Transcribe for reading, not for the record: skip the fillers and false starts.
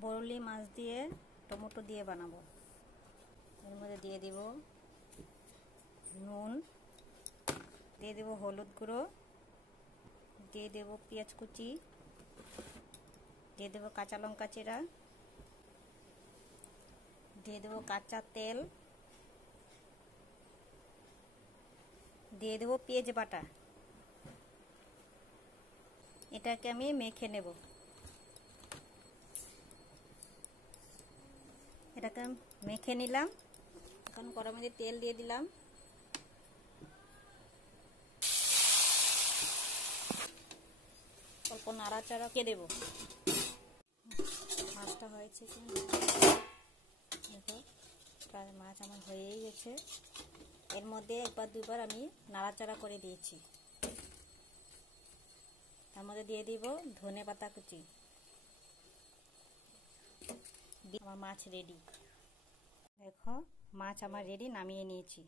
বরলি মাছ দিয়ে টমেটো দিয়ে বানাবো। এর মধ্যে দিয়ে দিব নুন, দিয়ে দেব হলুদ গুঁড়ো, দিয়ে দেব পেঁয়াজ কুচি, দিয়ে দেব কাঁচা লঙ্কা চিরা, দিয়ে দেব কাঁচা তেল, দিয়ে দেব পেঁয়াজ বাটা। এটাকে আমি মেখে নেব। এটাকে মেখে নিলাম। এখন কড়াইয়ের মধ্যে তেল দিয়ে দিলাম। অল্প নাড়াচাড়া কে দেব। মাছটা হয়েছে কি দেখো, প্রায় মাছ আমার হয়েই গেছে। এর মধ্যে একবার দুবার আমি নাড়াচাড়া করে দিয়েছি। তার মধ্যে দিয়ে দিব ধনে পাতা কুচি। আমার মাছ রেডি। দেখো মাছ আমার রেডি, নামিয়ে নিয়েছি।